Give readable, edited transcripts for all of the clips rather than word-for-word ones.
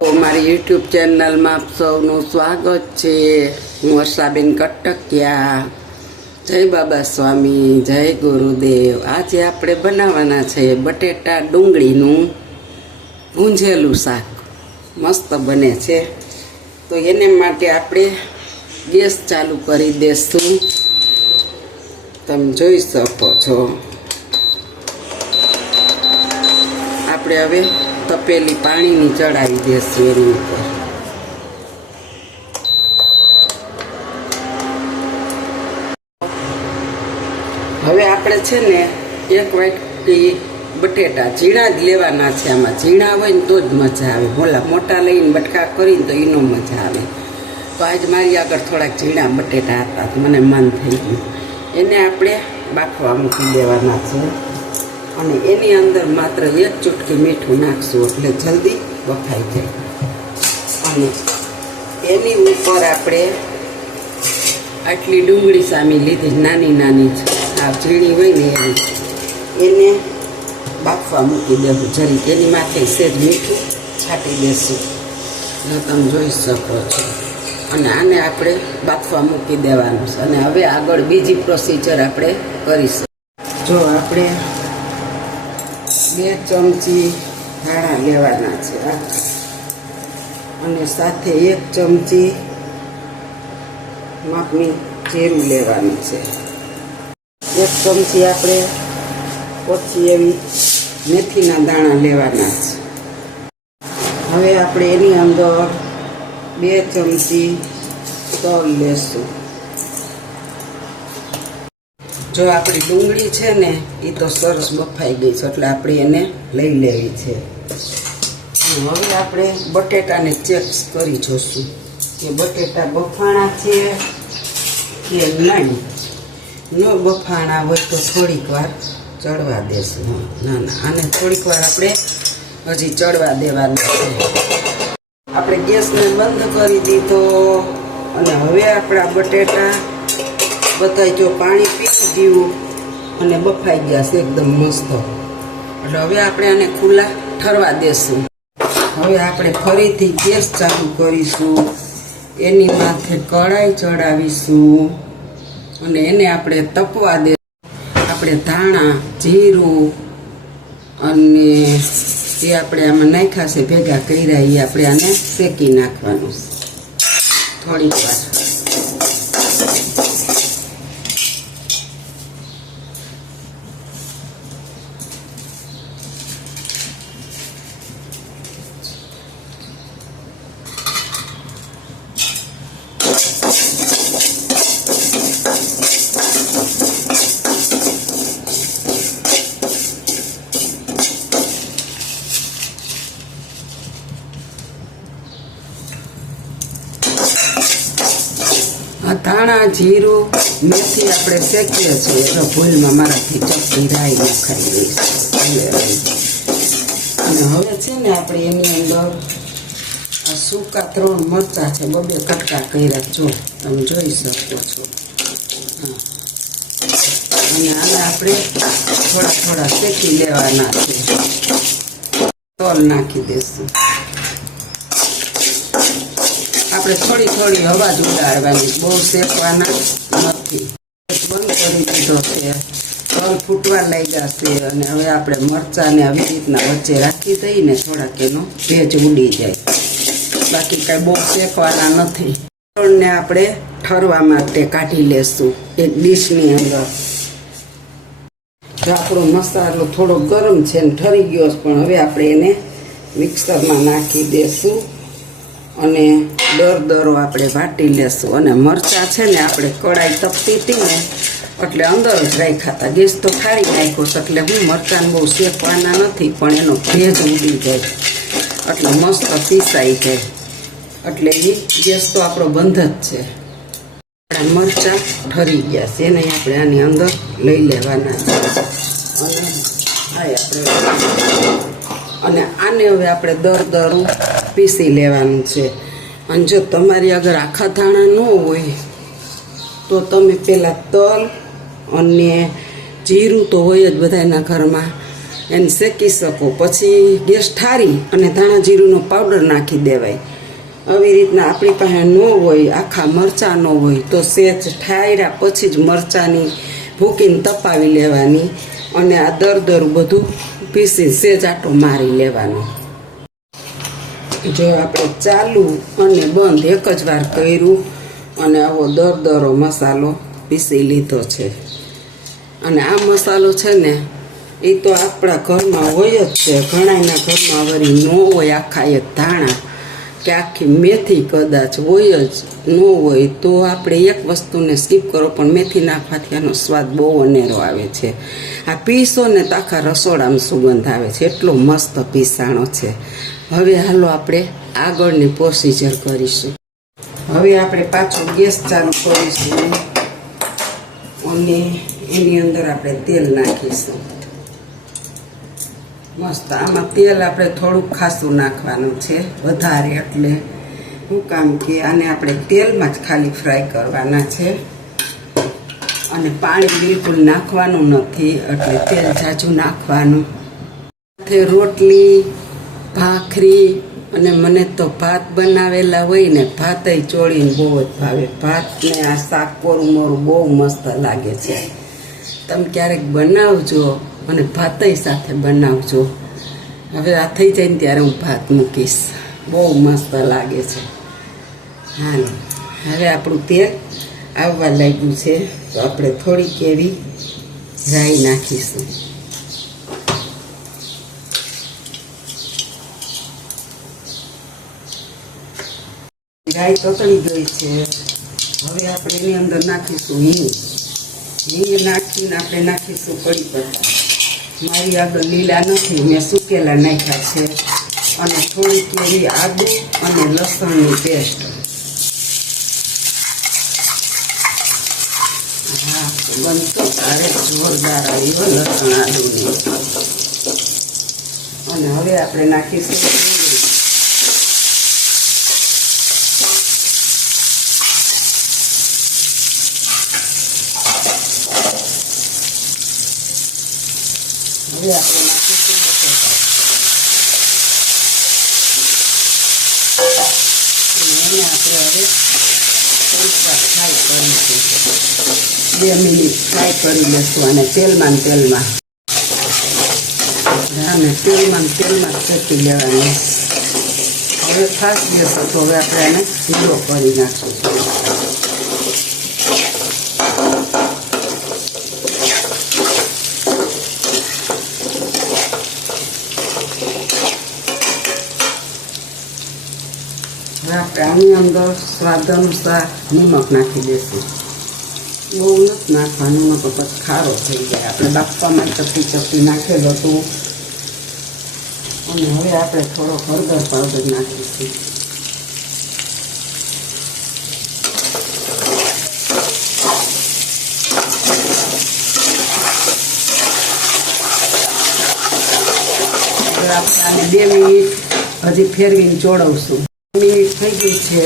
મારી યુટ્યુબ ચેનલમાં આપ સૌનું સ્વાગત છે. હું વર્ષાબેન કટકિયા. જય બાબા સ્વામી, જય ગુરુદેવ. આજે આપણે બનાવવાના છે બટેટા ડુંગળીનું ભૂંજેલું શાક. મસ્ત બને છે. તો એને માટે આપણે ગેસ ચાલુ કરી દેશું. તમે જોઈ શકો છો. આપણે હવે તપેલી પાણીની ચડાવી દેશું એની ઉપર. હવે આપણે છે ને એક વાટકી બટેટા ઝીણા જ લેવાના છે. આમાં ઝીણા હોય ને તો જ મજા આવે. મોલા મોટા લઈને બટકા કરીને તો એનો મજા આવે. તો આજ મારી આગળ થોડાક ઝીણા બટેટા હતા તો મને મન થઈ ગયું. એને આપણે બાફવા મૂકી દેવાના છે અને એની અંદર માત્ર એક ચૂટકી મીઠું નાખશું એટલે જલ્દી બફાઈ જાય. અને એની ઉપર આપણે આટલી ડુંગળી સામી લીધી, નાની નાની છે, આ ઝીણી હોય ને એવી, એને બાફવા મૂકી દેવું જરીક. એની માથે સેજ મીઠું છાંટી દેશું એટલે તમે જોઈ શકો છો. અને આને આપણે બાફવા મૂકી દેવાનું છે. અને હવે આગળ બીજી પ્રોસિજર આપણે કરીશું. જો આપણે 2 ચમચી ધાણા લેવાના છે અને સાથે 1 ચમચી માપની જીરું લેવાનું છે. 1 ચમચી આપણે ઓછી એવી મેથીના દાણા લેવાના છે. હવે આપણે એની અંદર 2 ચમચી તલ લેશું. જો આપણી ડુંગળી છે ને એ તો સરસ બફાઈ ગઈ છે એટલે આપણે એને લઈ લેવી છે. હવે આપણે બટેટાને ચેક કરી જોશું કે બટેટા બફાણા છે કે નહીં. ન બફાણા હોય તો થોડીક વાર ચડવા દેશું. ના, આને થોડીક વાર આપણે હજી ચડવા દેવાનું છે. આપણે ગેસને બંધ કરી દીધો અને હવે આપણા બટેટા બધાય જો પાણી પી ગયું અને બફાઈ ગયા છે એકદમ મસ્ત. એટલે હવે આપણે આને ખુલ્લા ઠરવા દેશું. હવે આપણે ફરીથી ગેસ ચાલુ કરીશું. એની માથે કઢાઈ ચડાવીશું અને એને આપણે તપવા દઈશું. આપણે ધાણા, જીરું અને એ આપણે આમાં નાખ્યા છે, ભેગા કર્યા, એ આપણે આને શેકી નાખવાનું થોડીક વાર. ધાણા, જીરું, મેથી આપણે શેકીએ છીએ. તો ભૂલમાં મારાથી ચપટી રાઈ નાખાઈ ગઈ છે. અને હવે છે ને આપણે એની અંદર આ સૂકા 3 મરચાં છે, 2 કટકા કર્યા, જો તમે જોઈ શકો છો. અને આને આપણે થોડા શેકી લેવાના છે. તલ નાખી દઈશું. આપણે થોડી અવાજ ઉડાડવાની, બહુ શેકવાના નથી. બંધ કરી દીધો છે. તલ ફૂટવા લાગ્યા છે અને હવે આપણે મરચાંને આવી રીતના વચ્ચે રાખી દઈને થોડાક એનો ભેજ ઉડી જાય. બાકી કાંઈ બહુ શેકવાના નથી. તલને આપણે ઠરવા માટે કાઢી લેશું એક ડીશની અંદર. જો આપણો મસાલો થોડો ગરમ છે ને ઠરી ગયો, પણ હવે આપણે એને મિક્સરમાં નાખી દેશું અને દરદરો આપણે વાટી લેશું. અને મરચાં છે ને આપણે કઢાઈ તપતી હતી ને એટલે અંદર જ રાખ્યા હતા. ગેસ તો ઠારી નાખ્યો છે એટલે હું મરચાંને બહુ શેકવાના નથી, પણ એનો ભેજ ઉડી જાય એટલે મસ્ત પીસાઈ જાય. એટલે એ ગેસ તો આપણો બંધ જ છે. આપણા મરચાં ઠરી ગયા છે એને આપણે આની અંદર લઈ લેવાના છે. અને આને હવે આપણે દરદરું પીસી લેવાનું છે. અને જો તમારી આગળ આખા ધાણા ન હોય તો તમે પહેલાં તલ અને જીરું તો હોય જ બધાના ઘરમાં, એને શેકી શકો. પછી ગેસ ઠારી અને ધાણા જીરુંનો પાવડર નાખી દેવાય. આવી રીતના આપણી પાસે ન હોય, આખા મરચાં ન હોય તો સેજ ઠાર્યા પછી જ મરચાંની ભૂકીને તપાવી લેવાની અને આ દરદરું બધું પીસી સેજ આટો મારી લેવાનો. જો આપણે ચાલુ અને બંધ એક જ વાર કર્યું અને આવો દરદરો મસાલો પીસી લીધો છે. અને આ મસાલો છે ને એ તો આપણા ઘરમાં હોય જ છે. ઘણાના ઘરમાં વળી ન હોય આખા એક ધાણા કે આખી મેથી કદાચ હોય જ ન હોય તો આપણે એક વસ્તુને સ્કીપ કરો, પણ મેથી નાખવાથી આનો સ્વાદ બહુ અનેરો આવે છે. આ પીસો ને તો આખા રસોડામાં સુગંધ આવે છે, એટલો મસ્ત પીસાણો છે. હવે હાલો આપણે આગળની પ્રોસિજર કરીશું. હવે આપણે પાછો ગેસ ચાલુ કરીશું અને એની અંદર આપણે તેલ નાખીશું. મસ્ત આમાં તેલ આપણે થોડુંક ખાસું નાખવાનું છે, વધારે. એટલે શું કામ કે આને આપણે તેલમાં જ ખાલી ફ્રાય કરવાના છે અને પાણી બિલકુલ નાખવાનું નથી, એટલે તેલ ઝાઝું નાખવાનું. સાથે રોટલી, ભાખરી અને મને તો ભાત બનાવેલા હોય ને ભાતય ચોળીને બહુ જ ભાવે. ભાત ને આ શાક કોરું મોરું બહુ મસ્ત લાગે છે. તમે ક્યારેક બનાવજો અને ભાતય સાથે બનાવજો. હવે આ થઈ જાય ને ત્યારે હું ભાત મૂકીશ, બહુ મસ્ત લાગે છે. હા, હવે આપણું તેલ આવવા લાગ્યું છે તો આપણે થોડીક એવી રાઈ નાખીશું. રાઈ તતળી ગઈ છે. હવે આપણે એની અંદર નાખીશું હિંગ. હિંગ નાખીને આપણે નાખીશું કઢી પત્તા. મારી આગળ લીલા નથી, મેં સૂકેલા નાખ્યા છે. અને થોડીક એવી આદુ અને લસણની પેસ્ટ. હા, બનતો તારે જોરદાર આવ્યો લસણ આદુની. અને હવે આપણે નાખીશું હવે આપણે નાખીશું બટેટા. એને આપણે હવે થોડીક વાર ફ્રાય કરીશું. 2 મિનિટ ફ્રાય કરી લઈશું અને તેલમાં અને તેલમાં શેકી લેવાની. હવે ખાસ જશે તો હવે આપણે એને ઝીરો કરી નાખીશું. આપણે આની અંદર સ્વાદ અનુસાર નિમક નાખી દઈશું. બહુ નથી નાખવાનું, તો પછી ખારો થઈ જાય. આપણે બાફવામાં ચપટી નાખેલો હતું. અને હવે આપણે થોડો હળદર પાવડર નાખીશું. હવે આપણે આને 2 મિનિટ હજી ફેરવીને ચોળવશું. મિનિટ થઈ ગઈ છે.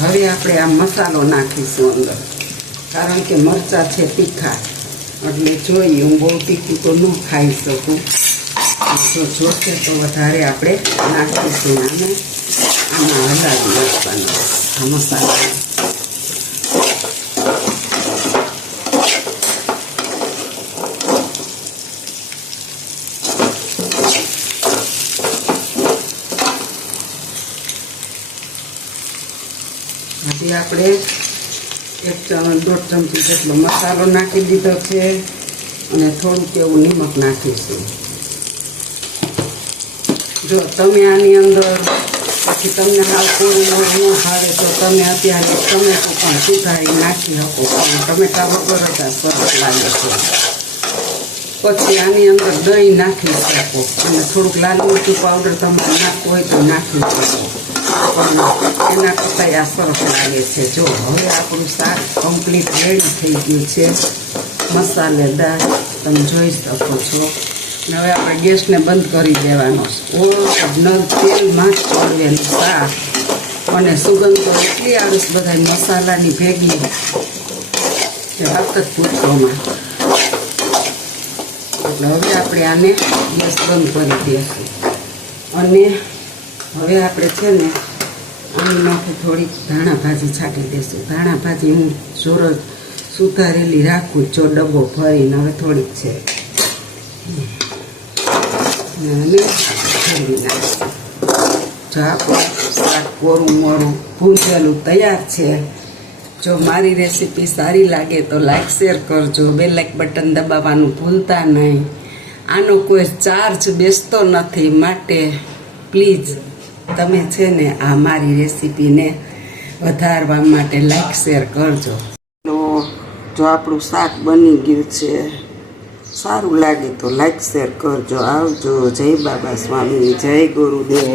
હવે આપણે આ મસાલો નાખીશું અંદર, કારણ કે મરચાં છે તીખા, એટલે જોઈએ. હું બહુ તીખું તો ન ખાઈ શકું, જો જોશે તો વધારે આપણે નાખીશું. અને આમાં હલાવી નાખવાનો આ મસાલો. હજી આપણે 1-1.5 ચમચી જેટલો મસાલો નાખી દીધો છે અને થોડુંક એવું નિમક નાખીશું. જો તમે આની અંદર પછી તમને હાલ પૂરું ન ભાવે તો તમે અત્યારે ટમેટું પણ સુધારી નાખી શકો, પણ ટમેટા વગર જ આ સરસ લાગે છે. પછી આની અંદર દહીં નાખી શકો અને થોડુંક લાલ મરચું પાવડર તમારે નાખવું હોય તો નાખી શકો, પણ એના કરતાં આ સરસ લાગે છે. જો હવે આપણું શાક કમ્પ્લીટ રેડી થઈ ગયું છે, મસાલેદાર, તમે જોઈ શકો છો. હવે આપણે ગેસને બંધ કરી દેવાનો. ઓરિજિનલ તેલમાં જ ચોળવેલું શાક અને સુગંધ તો એટલી આવે છે બધા મસાલાની ભેગી કે વાત જ પૂછવામાં. એટલે હવે આપણે આને ગેસ બંધ કરી દઈશું. અને હવે આપણે છે ને આની માથે થોડીક ધાણા ભાજી છાંટી દઈશું. ધાણા ભાજી હું જોર સુધારેલી રાખું જો ડબ્બો ભરીને. હવે થોડીક છે અને ભરી નાખીશું. જો આપણું શાક કોરું મોરું ભૂંજેલું તૈયાર છે. જો મારી રેસીપી સારી લાગે તો લાઈક શેર કરજો. બેલ લાઈક બટન દબાવવાનું ભૂલતા નહીં. આનો કોઈ ચાર્જ બેસતો નથી, માટે પ્લીઝ તમે છે ને આ મારી રેસીપીને વધારવા માટે લાઈક શેર કરજો. તો જો આપણું શાક બની ગયું છે, સારું લાગે તો લાઈક શેર કરજો. આવજો. જય બાબા સ્વામી, જય ગુરુદેવ.